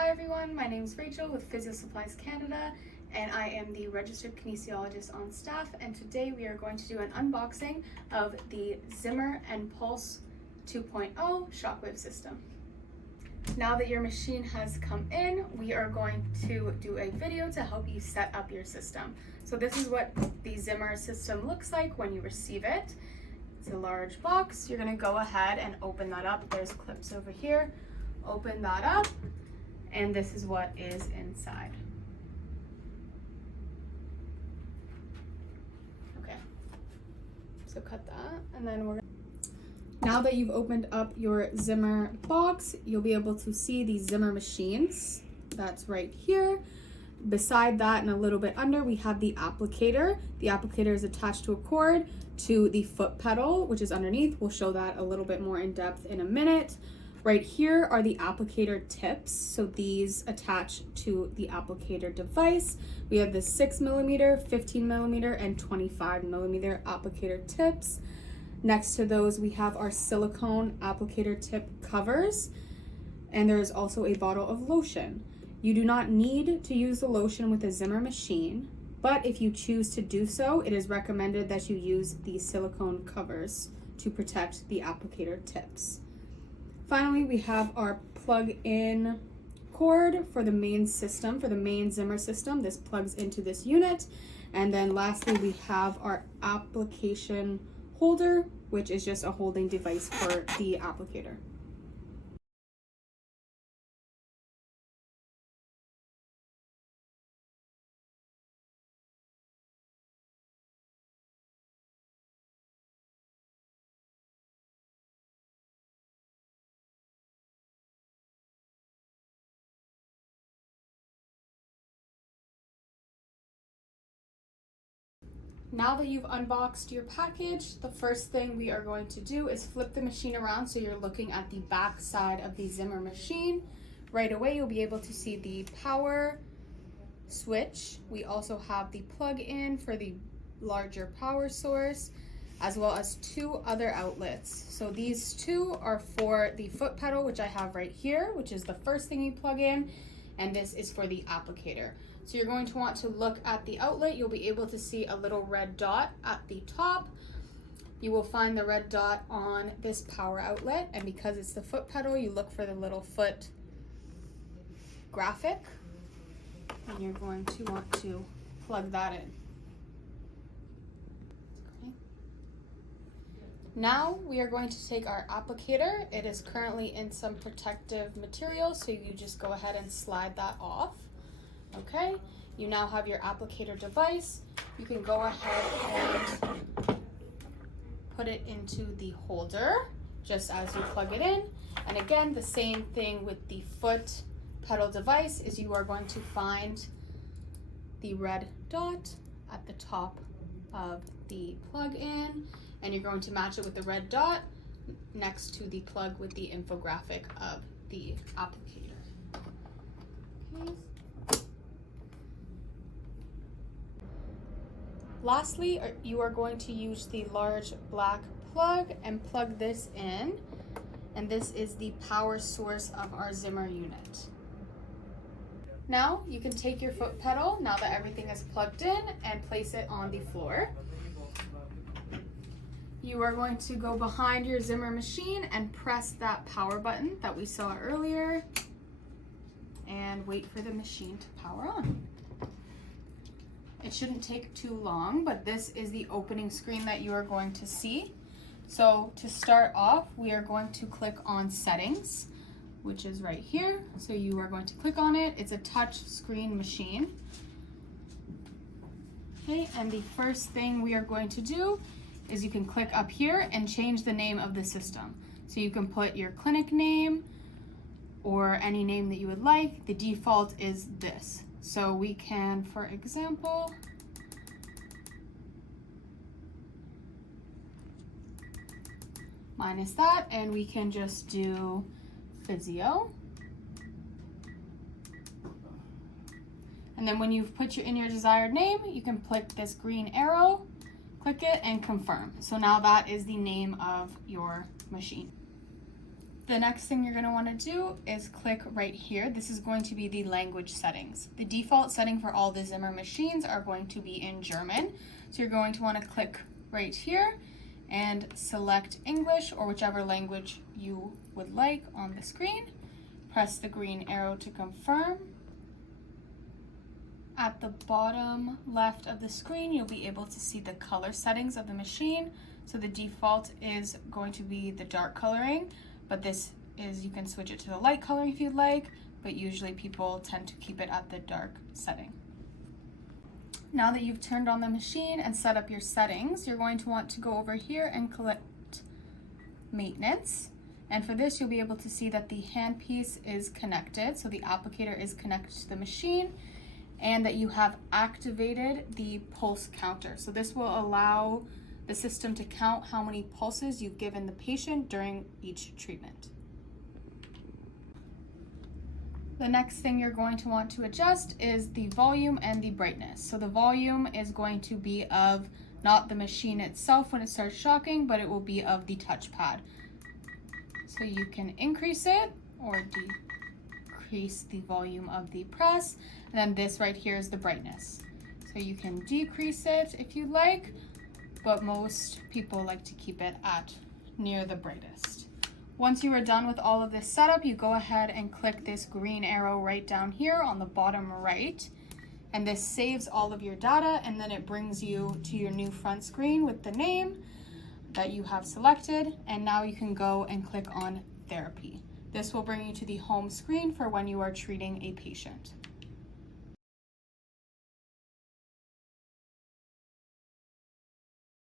Hi everyone, my name is Rachel with Physio Supplies Canada, and I am the registered kinesiologist on staff, and today we are going to do an unboxing of the Zimmer enPuls 2.0 Shockwave system. Now that your machine has come in, we are going to do a video to help you set up your system. So this is what the Zimmer system looks like when you receive it. It's a large box. You're going to go ahead and open that up. There's clips over here. Open that up, and this is what is inside. Okay, so cut that, and then now that you've opened up your Zimmer box, you'll be able to see the Zimmer machines. That's right here. Beside that and a little bit under, we have the applicator. The applicator is attached to a cord to the foot pedal, which is underneath. We'll show that a little bit more in depth in a minute. Right here are the applicator tips. So these attach to the applicator device. We have the 6mm, 15mm, and 25mm applicator tips. Next to those, we have our silicone applicator tip covers. And there is also a bottle of lotion. You do not need to use the lotion with a Zimmer machine, but if you choose to do so, it is recommended that you use the silicone covers to protect the applicator tips. Finally, we have our plug-in cord for the main system, for the main Zimmer system. This plugs into this unit. And then lastly, we have our application holder, which is just a holding device for the applicator. Now that you've unboxed your package, the first thing we are going to do is flip the machine around so you're looking at the back side of the Zimmer machine. Right away, you'll be able to see the power switch. We also have the plug-in for the larger power source, as well as two other outlets. So these two are for the foot pedal, which I have right here, which is the first thing you plug in, and this is for the applicator. So you're going to want to look at the outlet. You'll be able to see a little red dot at the top. You will find the red dot on this power outlet, and because it's the foot pedal, you look for the little foot graphic, and you're going to want to plug that in. Okay. Now we are going to take our applicator. It is currently in some protective material, so you just go ahead and slide that off. Okay, you now have your applicator device. You can go ahead and put it into the holder just as you plug it in. And again, the same thing with the foot pedal device is you are going to find the red dot at the top of the plug-in, and you're going to match it with the red dot next to the plug with the infographic of the applicator. Okay. Lastly, you are going to use the large black plug and plug this in, and this is the power source of our Zimmer unit. Now you can take your foot pedal, now that everything is plugged in, and place it on the floor. You are going to go behind your Zimmer machine and press that power button that we saw earlier, and wait for the machine to power on. It shouldn't take too long, but this is the opening screen that you are going to see. So to start off, we are going to click on settings, which is right here. So you are going to click on it. It's a touch screen machine. Okay, and the first thing we are going to do is you can click up here and change the name of the system. So you can put your clinic name or any name that you would like. The default is this. So we can, for example, minus that, and we can just do physio. And then when you've put in your desired name, you can click this green arrow, click it, and confirm. So now that is the name of your machine. The next thing you're going to want to do is click right here. This is going to be the language settings. The default setting for all the Zimmer machines are going to be in German. So you're going to want to click right here and select English or whichever language you would like on the screen. Press the green arrow to confirm. At the bottom left of the screen, you'll be able to see the color settings of the machine. So the default is going to be the dark coloring, but this is, you can switch it to the light color if you'd like, but usually people tend to keep it at the dark setting. Now that you've turned on the machine and set up your settings, you're going to want to go over here and select maintenance. And for this, you'll be able to see that the handpiece is connected, so the applicator is connected to the machine, and that you have activated the pulse counter. So this will allow the system to count how many pulses you've given the patient during each treatment. The next thing you're going to want to adjust is the volume and the brightness. So the volume is going to be of not the machine itself when it starts shocking, but it will be of the touchpad. So you can increase it or decrease the volume of the press. And then this right here is the brightness. So you can decrease it if you like, but most people like to keep it at near the brightest. Once you are done with all of this setup, you go ahead and click this green arrow right down here on the bottom right, and this saves all of your data, and then it brings you to your new front screen with the name that you have selected, and now you can go and click on therapy. This will bring you to the home screen for when you are treating a patient.